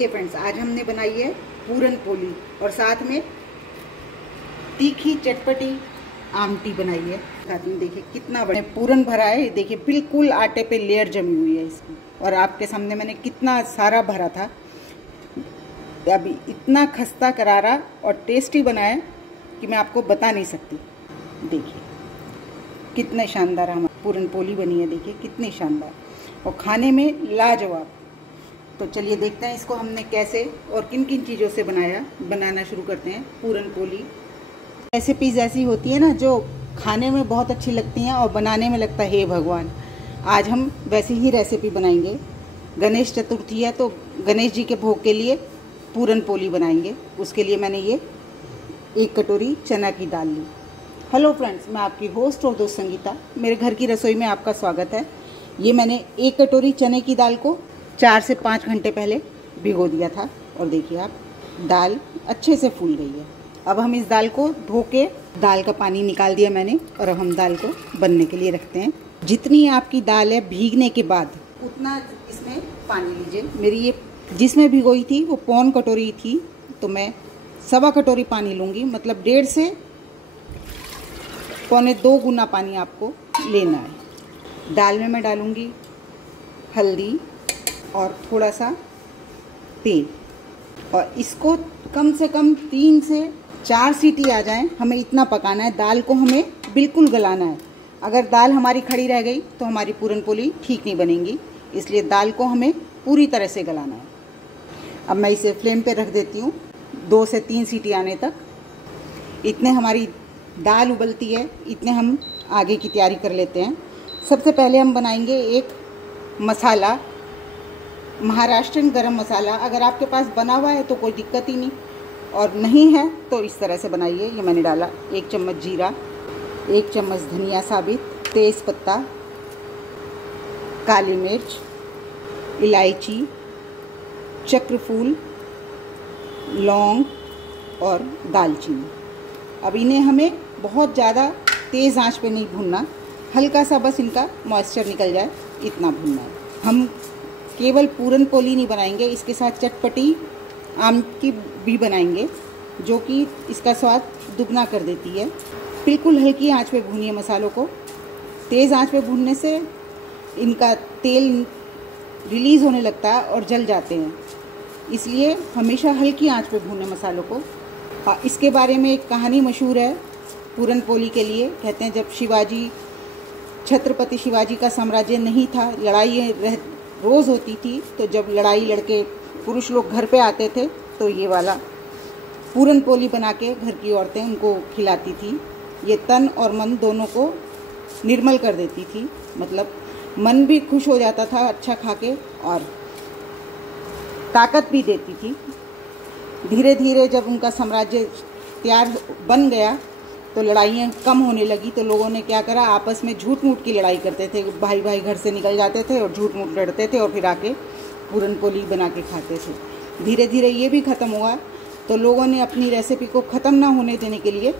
Friends, आज हमने बनाई है पूरन पोली और साथ में तीखी चटपटी आमटी बनाई है। साथ में देखिए कितना बड़ा पूरन भरा है। देखिए बिल्कुल आटे पे लेयर जमी हुई है इसकी। और आपके सामने मैंने कितना सारा भरा था। अभी इतना खस्ता करारा और टेस्टी बना है कि मैं आपको बता नहीं सकती। देखिए कितने शानदार हमारी पूरन पोली बनी है। देखिए कितनी शानदार और खाने में लाजवाब। तो चलिए देखते हैं इसको हमने कैसे और किन किन चीज़ों से बनाना शुरू करते हैं। पूरन पोली रेसिपीज़ ऐसी होती है ना जो खाने में बहुत अच्छी लगती हैं और बनाने में लगता है हे भगवान। आज हम वैसी ही रेसिपी बनाएंगे। गणेश चतुर्थी है तो गणेश जी के भोग के लिए पूरन पोली बनाएंगे। उसके लिए मैंने ये 1 कटोरी चना की दाल ली। हेलो फ्रेंड्स, मैं आपकी होस्ट और दोस्त संगीता। मेरे घर की रसोई में आपका स्वागत है। ये मैंने 1 कटोरी चने की दाल को 4 से 5 घंटे पहले भिगो दिया था और देखिए आप दाल अच्छे से फूल गई है। अब हम इस दाल को धो के दाल का पानी निकाल दिया मैंने और अब हम दाल को बनने के लिए रखते हैं। जितनी आपकी दाल है भीगने के बाद उतना इसमें पानी लीजिए। मेरी ये जिसमें भिगोई थी वो 1.25 कटोरी थी तो मैं 1.25 कटोरी पानी लूँगी। मतलब 1.5 से 1.25 गुना पानी आपको लेना है। दाल में मैं डालूँगी हल्दी और थोड़ा सा तेल और इसको कम से कम 3 से 4 सीटी आ जाएं। हमें इतना पकाना है। दाल को हमें बिल्कुल गलाना है। अगर दाल हमारी खड़ी रह गई तो हमारी पूरन पोली ठीक नहीं बनेगी। इसलिए दाल को हमें पूरी तरह से गलाना है। अब मैं इसे फ्लेम पे रख देती हूँ 2 से 3 सीटी आने तक। इतने हमारी दाल उबलती है, इतने हम आगे की तैयारी कर लेते हैं। सबसे पहले हम बनाएंगे एक मसाला, महाराष्ट्रन गरम मसाला। अगर आपके पास बना हुआ है तो कोई दिक्कत ही नहीं और नहीं है तो इस तरह से बनाइए। ये मैंने डाला 1 चम्मच जीरा, 1 चम्मच धनिया साबित, तेज़ पत्ता, काली मिर्च, इलायची, चक्रफूल, लौंग और दालचीनी। अब इन्हें हमें बहुत ज़्यादा तेज़ आंच पे नहीं भूनना, हल्का सा बस इनका मॉइस्चर निकल जाए इतना भूनना है। हम केवल पूरन पोली नहीं बनाएंगे, इसके साथ चटपटी आम की भी बनाएंगे जो कि इसका स्वाद दुगना कर देती है। बिल्कुल हल्की आंच पे भूनिए मसालों को। तेज़ आंच पे भूनने से इनका तेल रिलीज़ होने लगता है और जल जाते हैं। इसलिए हमेशा हल्की आंच पे भूनें मसालों को। इसके बारे में एक कहानी मशहूर है पूरन पोली के लिए। कहते हैं जब छत्रपति शिवाजी का साम्राज्य नहीं था, लड़ाई रोज़ होती थी, तो जब लड़ाई लड़के पुरुष लोग घर पे आते थे तो ये वाला पूरन पोली बना के घर की औरतें उनको खिलाती थी। ये तन और मन दोनों को निर्मल कर देती थी। मतलब मन भी खुश हो जाता था अच्छा खा के और ताकत भी देती थी। धीरे धीरे जब उनका साम्राज्य तैयार बन गया तो लड़ाइयाँ कम होने लगी। तो लोगों ने क्या करा, आपस में झूठ मूठ की लड़ाई करते थे। भाई भाई घर से निकल जाते थे और झूठ मूठ लड़ते थे और फिर आके पूरन पोली बना के खाते थे। धीरे धीरे ये भी ख़त्म हुआ तो लोगों ने अपनी रेसिपी को ख़त्म ना होने देने के लिए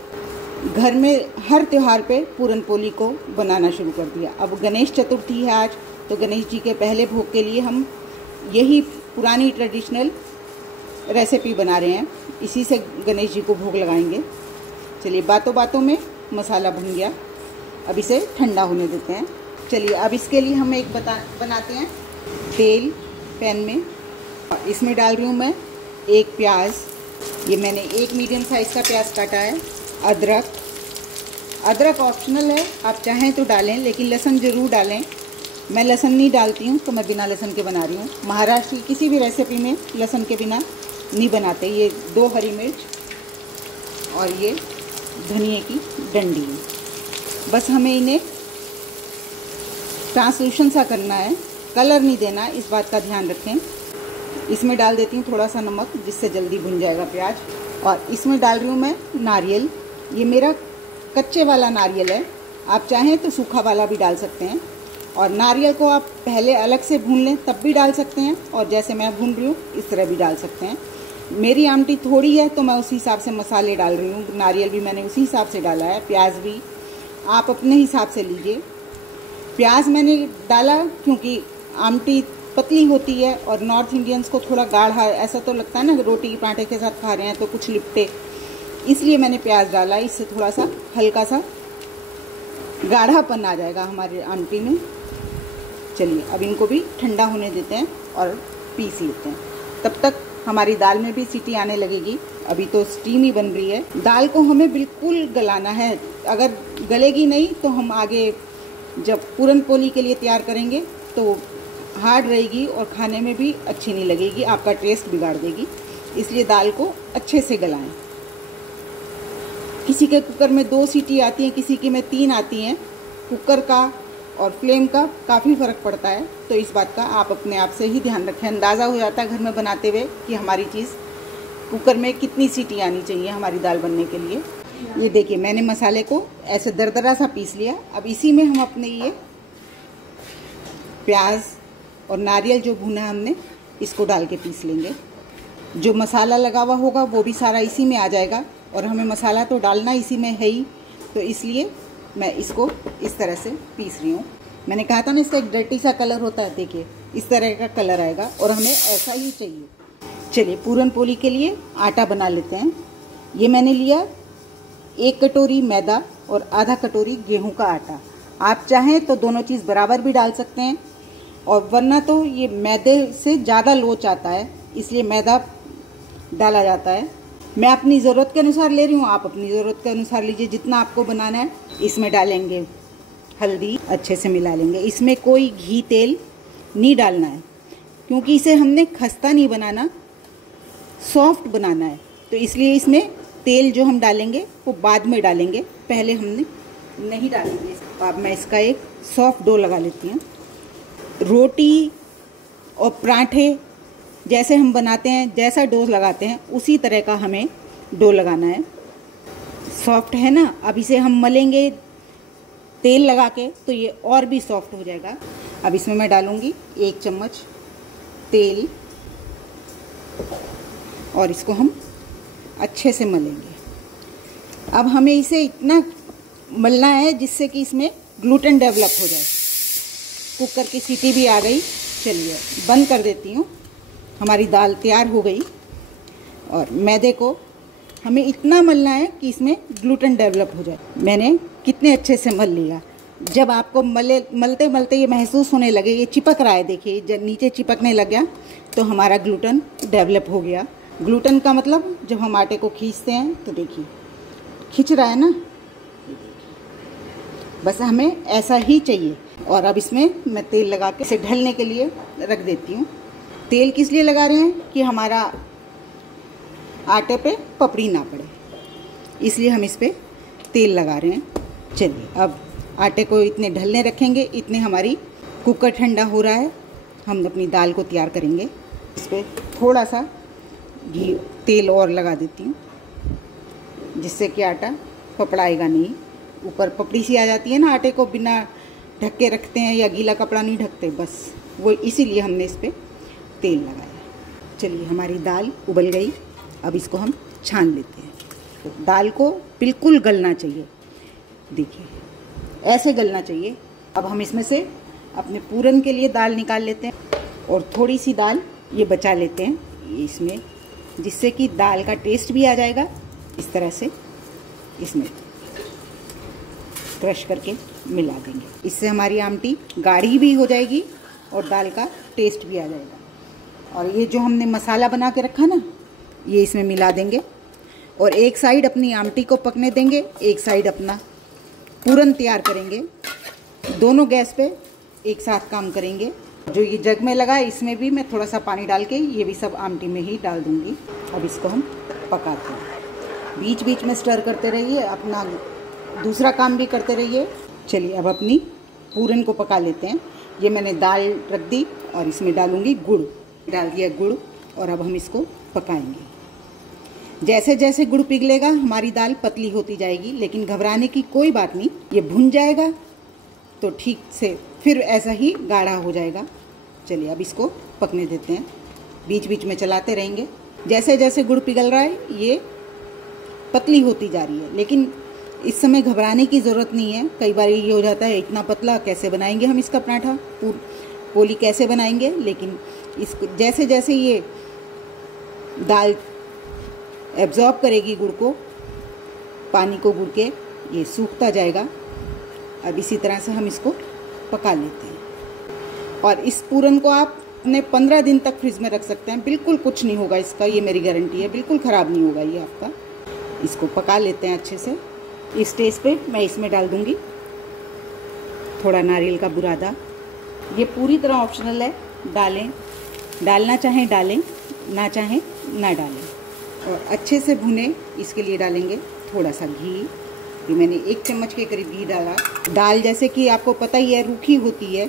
घर में हर त्यौहार पे पूरन पोली को बनाना शुरू कर दिया। अब गणेश चतुर्थी है आज, तो गणेश जी के पहले भोग के लिए हम यही पुरानी ट्रेडिशनल रेसिपी बना रहे हैं। इसी से गणेश जी को भोग लगाएंगे। चलिए बातों बातों में मसाला भुन गया। अब इसे ठंडा होने देते हैं। चलिए अब इसके लिए हम एक बनाते हैं तेल पैन में। इसमें डाल रही हूँ मैं 1 प्याज। ये मैंने 1 मीडियम साइज़ का प्याज काटा है। अदरक ऑप्शनल है, आप चाहें तो डालें लेकिन लहसुन ज़रूर डालें। मैं लहसुन नहीं डालती हूँ तो मैं बिना लहसुन के बना रही हूँ। महाराष्ट्र की किसी भी रेसिपी में लहसुन के बिना नहीं बनाते। ये 2 हरी मिर्च और ये धनिए की डंडी। बस हमें इन्हें ट्रांसलूशन सा करना है, कलर नहीं देना, इस बात का ध्यान रखें। इसमें डाल देती हूँ थोड़ा सा नमक जिससे जल्दी भुन जाएगा प्याज। और इसमें डाल रही हूँ मैं नारियल। ये मेरा कच्चे वाला नारियल है, आप चाहें तो सूखा वाला भी डाल सकते हैं। और नारियल को आप पहले अलग से भून लें तब भी डाल सकते हैं और जैसे मैं भून रही हूँ इस तरह भी डाल सकते हैं। मेरी आमटी थोड़ी है तो मैं उसी हिसाब से मसाले डाल रही हूँ। नारियल भी मैंने उसी हिसाब से डाला है, प्याज भी आप अपने हिसाब से लीजिए। प्याज मैंने डाला क्योंकि आमटी पतली होती है और नॉर्थ इंडियंस को थोड़ा गाढ़ा ऐसा तो लगता है ना, रोटी के पराठे के साथ खा रहे हैं तो कुछ लिपटे, इसलिए मैंने प्याज डाला। इससे थोड़ा सा हल्का सा गाढ़ापन आ जाएगा हमारे आमटी में। चलिए अब इनको भी ठंडा होने देते हैं और पीस लेते हैं। तब तक हमारी दाल में भी सीटी आने लगेगी। अभी तो स्टीम ही बन रही है। दाल को हमें बिल्कुल गलाना है, अगर गलेगी नहीं तो हम आगे जब पूरन पोली के लिए तैयार करेंगे तो हार्ड रहेगी और खाने में भी अच्छी नहीं लगेगी, आपका टेस्ट बिगाड़ देगी। इसलिए दाल को अच्छे से गलाएं। किसी के कुकर में 2 सीटी आती हैं, किसी के में 3 आती हैं। कुकर का और फ्लेम का काफ़ी फ़र्क पड़ता है, तो इस बात का आप अपने आप से ही ध्यान रखें। अंदाज़ा हो जाता है घर में बनाते हुए कि हमारी चीज़ कुकर में कितनी सीटी आनी चाहिए हमारी दाल बनने के लिए। ये देखिए मैंने मसाले को ऐसे दरदरा सा पीस लिया। अब इसी में हम अपने ये प्याज और नारियल जो भुना है हमने, इसको डाल के पीस लेंगे। जो मसाला लगा हुआ होगा वो भी सारा इसी में आ जाएगा और हमें मसाला तो डालना इसी में है ही, तो इसलिए मैं इसको इस तरह से पीस रही हूँ। मैंने कहा था ना इसका एक डर्टी सा कलर होता है, देखिए इस तरह का कलर आएगा और हमें ऐसा ही चाहिए। चलिए पूरन पोली के लिए आटा बना लेते हैं। ये मैंने लिया 1 कटोरी मैदा और आधा कटोरी गेहूं का आटा। आप चाहें तो दोनों चीज़ बराबर भी डाल सकते हैं, और वरना तो ये मैदे से ज़्यादा लोच आता है, इसलिए मैदा डाला जाता है। मैं अपनी ज़रूरत के अनुसार ले रही हूँ, आप अपनी ज़रूरत के अनुसार लीजिए जितना आपको बनाना है। इसमें डालेंगे हल्दी, अच्छे से मिला लेंगे। इसमें कोई घी तेल नहीं डालना है, क्योंकि इसे हमने खस्ता नहीं बनाना, सॉफ्ट बनाना है, तो इसलिए इसमें तेल जो हम डालेंगे वो बाद में डालेंगे, पहले हमने नहीं डालेंगे। अब मैं इसका एक सॉफ्ट डो लगा लेती हूँ। रोटी और पराठे जैसे हम बनाते हैं, जैसा डो लगाते हैं उसी तरह का हमें डो लगाना है। सॉफ्ट है ना, अब इसे हम मलेंगे तेल लगा के तो ये और भी सॉफ्ट हो जाएगा। अब इसमें मैं डालूँगी 1 चम्मच तेल और इसको हम अच्छे से मलेंगे। अब हमें इसे इतना मलना है जिससे कि इसमें ग्लूटेन डेवलप हो जाए। कुकर की सीटी भी आ गई। चलिए बंद कर देती हूँ। हमारी दाल तैयार हो गई और मैदे को हमें इतना मलना है कि इसमें ग्लूटेन डेवलप हो जाए। मैंने कितने अच्छे से मल लिया। जब आपको मलते मलते ये महसूस होने लगे ये चिपक रहा है, देखिए जब नीचे चिपकने लग गया तो हमारा ग्लूटेन डेवलप हो गया। ग्लूटेन का मतलब जब हम आटे को खींचते हैं तो देखिए खिंच रहा है ना, बस हमें ऐसा ही चाहिए। और अब इसमें मैं तेल लगा के इसे ढलने के लिए रख देती हूँ। तेल किस लिए लगा रहे हैं कि हमारा आटे पे पपड़ी ना पड़े, इसलिए हम इस पर तेल लगा रहे हैं। चलिए अब आटे को इतने ढलने रखेंगे, इतने हमारी कुकर ठंडा हो रहा है। हम अपनी दाल को तैयार करेंगे। इस पर थोड़ा सा घी तेल और लगा देती हूँ जिससे कि आटा पपड़ाएगा नहीं। ऊपर पपड़ी सी आ जाती है ना आटे को, बिना ढक के रखते हैं या गीला कपड़ा नहीं ढकते, बस वो इसीलिए हमने इस पर तेल लगाया। चलिए हमारी दाल उबल गई, अब इसको हम छान लेते हैं। तो दाल को बिल्कुल गलना चाहिए, देखिए ऐसे गलना चाहिए। अब हम इसमें से अपने पूरन के लिए दाल निकाल लेते हैं और थोड़ी सी दाल ये बचा लेते हैं इसमें, जिससे कि दाल का टेस्ट भी आ जाएगा। इस तरह से इसमें क्रश करके मिला देंगे, इससे हमारी आमटी गाढ़ी भी हो जाएगी और दाल का टेस्ट भी आ जाएगा। और ये जो हमने मसाला बना के रखा ना, ये इसमें मिला देंगे और एक साइड अपनी आमटी को पकने देंगे, एक साइड अपना पूरन तैयार करेंगे। दोनों गैस पे एक साथ काम करेंगे। जो ये जग में लगा है इसमें भी मैं थोड़ा सा पानी डाल के ये भी सब आमटी में ही डाल दूंगी। अब इसको हम पकाते हैं, बीच बीच में स्टर करते रहिए, अपना दूसरा काम भी करते रहिए। चलिए अब अपनी पूरन को पका लेते हैं। ये मैंने दाल रख दी और इसमें डालूंगी गुड़, डाल दिया गुड़ और अब हम इसको पकाएंगे। जैसे जैसे गुड़ पिघलेगा हमारी दाल पतली होती जाएगी, लेकिन घबराने की कोई बात नहीं, ये भुन जाएगा तो ठीक से फिर ऐसा ही गाढ़ा हो जाएगा। चलिए अब इसको पकने देते हैं, बीच बीच में चलाते रहेंगे। जैसे जैसे गुड़ पिघल रहा है ये पतली होती जा रही है, लेकिन इस समय घबराने की ज़रूरत नहीं है। कई बार ये हो जाता है इतना पतला कैसे बनाएंगे हम इसका पराठा, पोली कैसे बनाएंगे, लेकिन इसको जैसे जैसे ये दाल एब्जॉर्ब करेगी गुड़ को, पानी को, गुड़ के, ये सूखता जाएगा। अब इसी तरह से हम इसको पका लेते हैं। और इस पूरन को आप अपने 15 दिन तक फ्रिज में रख सकते हैं, बिल्कुल कुछ नहीं होगा इसका, ये मेरी गारंटी है, बिल्कुल ख़राब नहीं होगा ये आपका। इसको पका लेते हैं अच्छे से। इस स्टेज पे मैं इसमें डाल दूँगी थोड़ा नारियल का बुरादा। ये पूरी तरह ऑप्शनल है, डालें, डालना चाहें डालें, ना चाहें ना डालें। और अच्छे से भुने, इसके लिए डालेंगे थोड़ा सा घी। ये मैंने 1 चम्मच के करीब घी डाला। दाल जैसे कि आपको पता ही है रूखी होती है,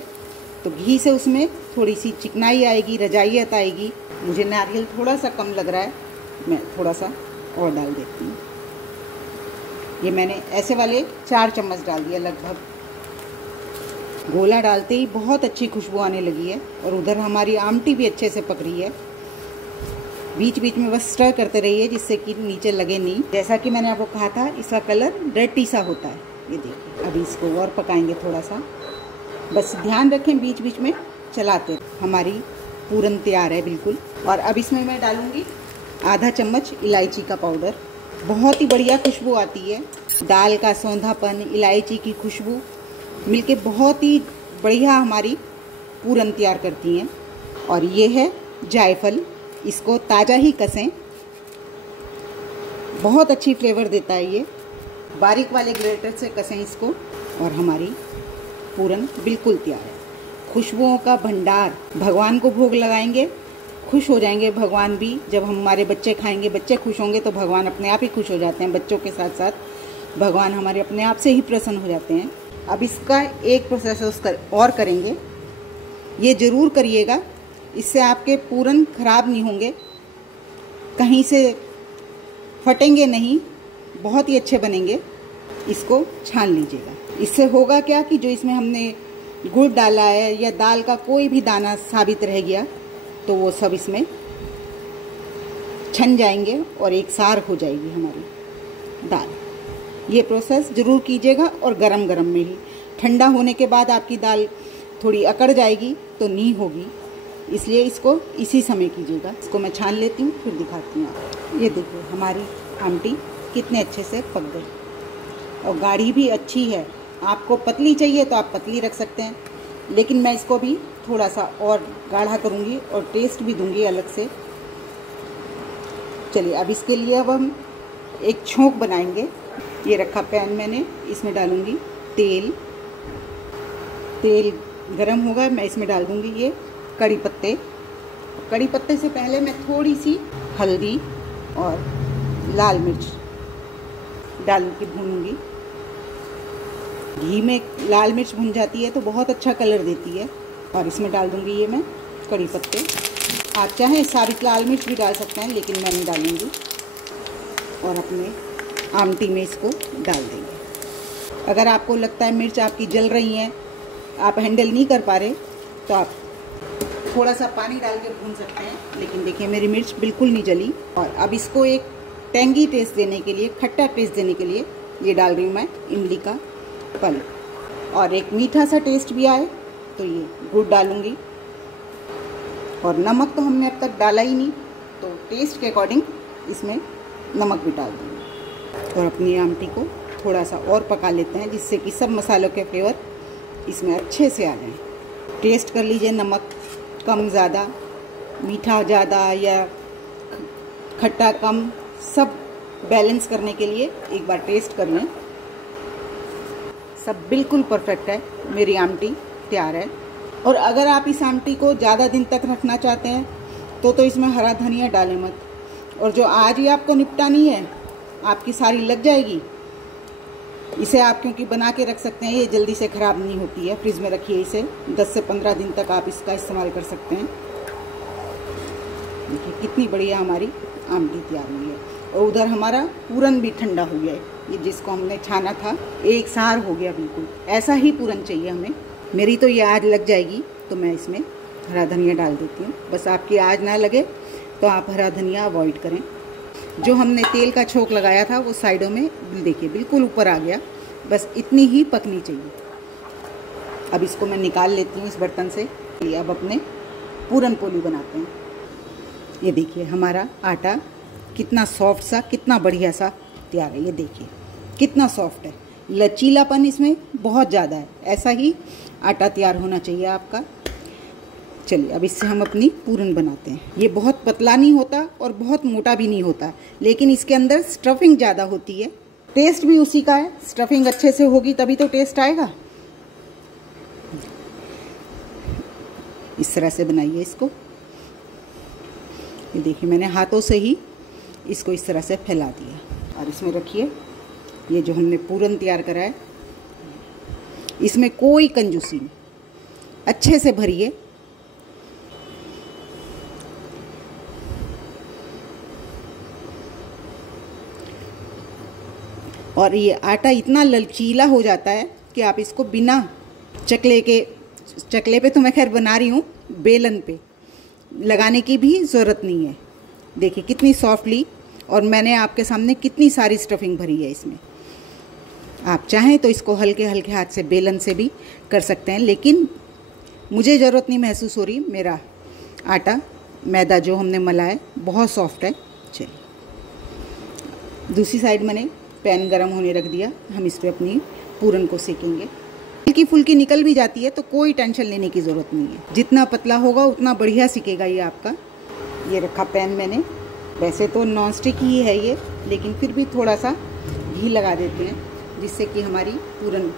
तो घी से उसमें थोड़ी सी चिकनाई आएगी, रजाइयत आएगी। मुझे नारियल थोड़ा सा कम लग रहा है, मैं थोड़ा सा और डाल देती हूँ। ये मैंने ऐसे वाले 4 चम्मच डाल दिया लगभग। गोला डालते ही बहुत अच्छी खुशबू आने लगी है और उधर हमारी आमटी भी अच्छे से पक रही है। बीच बीच में बस स्टर करते रहिए जिससे कि नीचे लगे नहीं। जैसा कि मैंने आपको कहा था, इसका कलर रेड सा होता है। ये देखिए, अभी इसको और पकाएंगे थोड़ा सा, बस ध्यान रखें बीच बीच में चलाते। हमारी पूरन तैयार है बिल्कुल। और अब इसमें मैं डालूँगी आधा चम्मच इलायची का पाउडर। बहुत ही बढ़िया खुशबू आती है। दाल का सौंधापन, इलायची की खुशबू मिलके बहुत ही बढ़िया हमारी पूरन तैयार करती हैं। और ये है जायफल, इसको ताज़ा ही कसें, बहुत अच्छी फ्लेवर देता है ये। बारीक वाले ग्रेटर से कसें इसको और हमारी पूरन बिल्कुल तैयार है। खुशबुओं का भंडार। भगवान को भोग लगाएंगे, खुश हो जाएंगे भगवान भी। जब हमारे बच्चे खाएंगे, बच्चे खुश होंगे तो भगवान अपने आप ही खुश हो जाते हैं। बच्चों के साथ साथ भगवान हमारे अपने आप से ही प्रसन्न हो जाते हैं। अब इसका एक प्रोसेस और करेंगे, ये ज़रूर करिएगा, इससे आपके पूरन खराब नहीं होंगे, कहीं से फटेंगे नहीं, बहुत ही अच्छे बनेंगे। इसको छान लीजिएगा। इससे होगा क्या कि जो इसमें हमने गुड़ डाला है या दाल का कोई भी दाना साबित रह गया तो वो सब इसमें छन जाएंगे और एक सार हो जाएगी हमारी दाल। ये प्रोसेस ज़रूर कीजिएगा और गरम गरम में ही। ठंडा होने के बाद आपकी दाल थोड़ी अकड़ जाएगी तो नहीं होगी, इसलिए इसको इसी समय कीजिएगा। इसको मैं छान लेती हूँ, फिर दिखाती हूँ। ये देखो हमारी आमटी कितने अच्छे से पक गई और गाढ़ी भी अच्छी है। आपको पतली चाहिए तो आप पतली रख सकते हैं, लेकिन मैं इसको भी थोड़ा सा और गाढ़ा करूँगी और टेस्ट भी दूँगी अलग से। चलिए अब इसके लिए अब हम एक छोंक बनाएंगे। ये रखा पैन मैंने, इसमें डालूँगी तेल। तेल गरम होगा, मैं इसमें डाल दूँगी ये कड़ी पत्ते। कड़ी पत्ते से पहले मैं थोड़ी सी हल्दी और लाल मिर्च डाल के भूनूंगी। घी में लाल मिर्च भुन जाती है तो बहुत अच्छा कलर देती है। और इसमें डाल दूंगी ये मैं कड़ी पत्ते। आप चाहें साबित लाल मिर्च भी डाल सकते हैं, लेकिन मैं नहीं डालूंगी। और अपने आमटी में इसको डाल देंगे। अगर आपको लगता है मिर्च आपकी जल रही हैं, आप हैंडल नहीं कर पा रहे, तो आप थोड़ा सा पानी डाल के भून सकते हैं। लेकिन देखिए मेरी मिर्च बिल्कुल नहीं जली। और अब इसको एक टेंगी टेस्ट देने के लिए, खट्टा टेस्ट देने के लिए ये डाल रही हूँ मैं इमली का पल्प। और एक मीठा सा टेस्ट भी आए तो ये गुड़ डालूँगी। और नमक तो हमने अब तक डाला ही नहीं, तो टेस्ट के अकॉर्डिंग इसमें नमक भी डाल दूँगी। और अपनी आमटी को थोड़ा सा और पका लेते हैं, जिससे कि सब मसालों के फ्लेवर इसमें अच्छे से आ जाएं। टेस्ट कर लीजिए, नमक कम ज़्यादा, मीठा ज़्यादा या खट्टा कम, सब बैलेंस करने के लिए एक बार टेस्ट कर लें। सब बिल्कुल परफेक्ट है, मेरी आमटी तैयार है। और अगर आप इस आमटी को ज़्यादा दिन तक रखना चाहते हैं तो इसमें हरा धनिया डालें मत। और जो आज ही आपको निपटानी है, आपकी सारी लग जाएगी। इसे आप क्योंकि बना के रख सकते हैं, ये जल्दी से ख़राब नहीं होती है। फ्रिज में रखिए इसे, 10 से 15 दिन तक आप इसका इस्तेमाल कर सकते हैं। देखिए कितनी बढ़िया हमारी आमटी तैयार हुई है। और उधर हमारा पूरन भी ठंडा हो गया है। ये जिसको हमने छाना था एक सार हो गया बिल्कुल। ऐसा ही पूरन चाहिए हमें। मेरी तो ये आज लग जाएगी, तो मैं इसमें हरा धनिया डाल देती हूँ। बस आपकी आज ना लगे तो आप हरा धनिया अवॉइड करें। जो हमने तेल का छोंक लगाया था वो साइडों में देखिए बिल्कुल ऊपर आ गया। बस इतनी ही पकनी चाहिए। अब इसको मैं निकाल लेती हूँ इस बर्तन से। अब अपने पूरन पोली बनाते हैं। ये देखिए हमारा आटा कितना सॉफ्ट सा, कितना बढ़िया सा तैयार है। ये देखिए कितना सॉफ्ट है, लचीलापन इसमें बहुत ज़्यादा है। ऐसा ही आटा तैयार होना चाहिए आपका। चलिए अब इससे हम अपनी पूरन बनाते हैं। ये बहुत पतला नहीं होता और बहुत मोटा भी नहीं होता, लेकिन इसके अंदर स्टफिंग ज़्यादा होती है। टेस्ट भी उसी का है, स्टफिंग अच्छे से होगी तभी तो टेस्ट आएगा। इस तरह से बनाइए इसको। ये देखिए मैंने हाथों से ही इसको इस तरह से फैला दिया और इसमें रखिए ये जो हमने पूरन तैयार करा है। इसमें कोई कंजूसी नहीं, अच्छे से भरिए। और ये आटा इतना लचीला हो जाता है कि आप इसको बिना चकले पे तो मैं खैर बना रही हूँ, बेलन पे लगाने की भी ज़रूरत नहीं है। देखिए कितनी सॉफ्टली, और मैंने आपके सामने कितनी सारी स्टफिंग भरी है इसमें। आप चाहें तो इसको हल्के हल्के हाथ से बेलन से भी कर सकते हैं, लेकिन मुझे ज़रूरत नहीं महसूस हो रही। मेरा आटा मैदा जो हमने मला है बहुत सॉफ्ट है। चलिए दूसरी साइड मैंने पैन गरम होने रख दिया। हम इस पर अपनी पूरन को सेकेंगे। हल्की फुल्की निकल भी जाती है तो कोई टेंशन लेने की ज़रूरत नहीं है। जितना पतला होगा उतना बढ़िया सिकेगा ये आपका। ये रखा पैन मैंने, वैसे तो नॉन स्टिक ही है ये, लेकिन फिर भी थोड़ा सा घी लगा देते हैं जिससे कि हमारी पूरन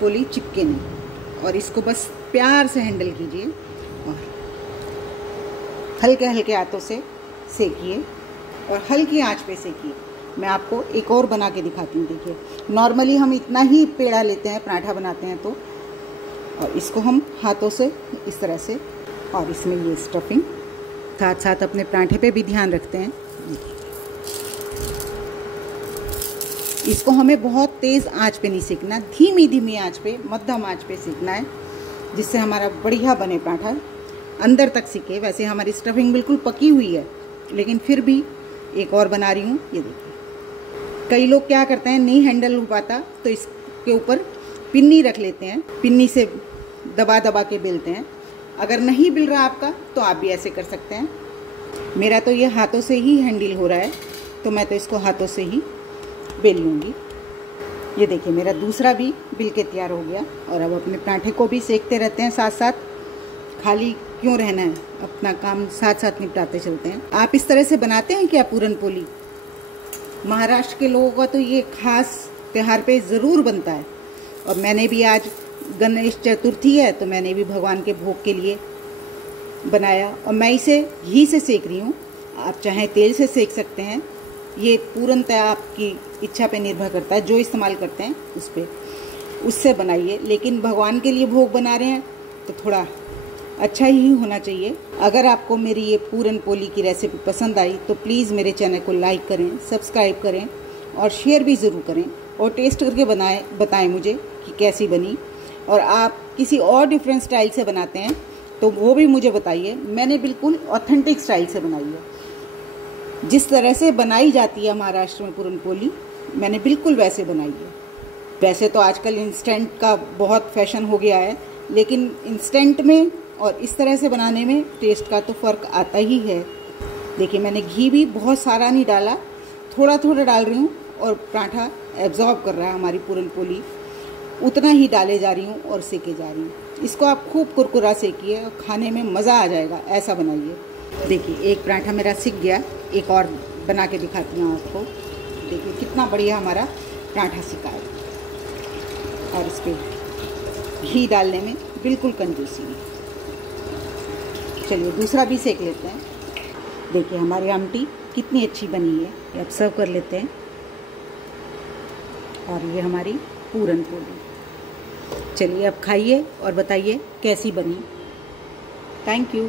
पोली चिपके नहीं। और इसको बस प्यार से हैंडल कीजिए और हल्के हल्के हाथों से सेकिए और हल्की आंच पे सेकिए। मैं आपको एक और बना के दिखाती हूँ। देखिए नॉर्मली हम इतना ही पेड़ा लेते हैं, पराठा बनाते हैं तो, और इसको हम हाथों से इस तरह से, और इसमें ये स्टफिंग साथ साथ अपने पराठे पे भी ध्यान रखते हैं। इसको हमें बहुत तेज़ आंच पे नहीं सेकना, धीमी धीमी आंच पे, मध्यम आंच पे सेकना है, जिससे हमारा बढ़िया बने पराठा, अंदर तक सिके। वैसे हमारी स्टफिंग बिल्कुल पकी हुई है, लेकिन फिर भी एक और बना रही हूँ। ये देखिए कई लोग क्या करते हैं, नहीं हैंडल हो पाता तो इसके ऊपर पिन्नी रख लेते हैं, पिन्नी से दबा दबा के बेलते हैं। अगर नहीं बिल रहा आपका तो आप भी ऐसे कर सकते हैं। मेरा तो ये हाथों से ही हैंडल हो रहा है, तो मैं तो इसको हाथों से ही बेल लूँगी। ये देखिए मेरा दूसरा भी बिल के तैयार हो गया। और अब अपने पराठे को भी सेकते रहते हैं साथ साथ, खाली क्यों रहना है, अपना काम साथ साथ निपटाते चलते हैं। आप इस तरह से बनाते हैं क्या पूरन पोली? महाराष्ट्र के लोगों का तो ये खास त्यौहार पे ज़रूर बनता है। और मैंने भी आज गणेश चतुर्थी है तो मैंने भी भगवान के भोग के लिए बनाया, और मैं इसे घी से सेक रही हूँ। आप चाहें तेल से सेक सकते हैं। ये पूर्णतः आपकी इच्छा पे निर्भर करता है, जो इस्तेमाल करते हैं उस पर, उससे बनाइए। लेकिन भगवान के लिए भोग बना रहे हैं तो थोड़ा अच्छा ही होना चाहिए। अगर आपको मेरी ये पूरन पोली की रेसिपी पसंद आई तो प्लीज़ मेरे चैनल को लाइक करें, सब्सक्राइब करें और शेयर भी ज़रूर करें, और टेस्ट करके बताएं मुझे कि कैसी बनी। और आप किसी और डिफरेंट स्टाइल से बनाते हैं तो वो भी मुझे बताइए। मैंने बिल्कुल ऑथेंटिक स्टाइल से बनाई है, जिस तरह से बनाई जाती है महाराष्ट्र में पूरन पोली, मैंने बिल्कुल वैसे बनाई है। वैसे तो आजकल इंस्टेंट का बहुत फैशन हो गया है, लेकिन इंस्टेंट में और इस तरह से बनाने में टेस्ट का तो फ़र्क आता ही है। देखिए मैंने घी भी बहुत सारा नहीं डाला, थोड़ा थोड़ा डाल रही हूँ, और पराठा एब्जॉर्ब कर रहा है हमारी पूरन पोली, उतना ही डाले जा रही हूँ और सेके जा रही हूँ। इसको आप खूब कुरकुरा सेकिए और खाने में मज़ा आ जाएगा, ऐसा बनाइए। देखिए एक पराठा मेरा सिक गया, एक और बना के दिखाती हूँ आपको। देखिए कितना बढ़िया हमारा पराठा सिका है, और इस पर घी डालने में बिल्कुल कंजूसी नहीं। चलिए दूसरा भी सेक लेते हैं। देखिए हमारी आमटी कितनी अच्छी बनी है। ये अब सर्व कर लेते हैं। और ये हमारी पूरन पोली। चलिए अब खाइए और बताइए कैसी बनी। Thank you.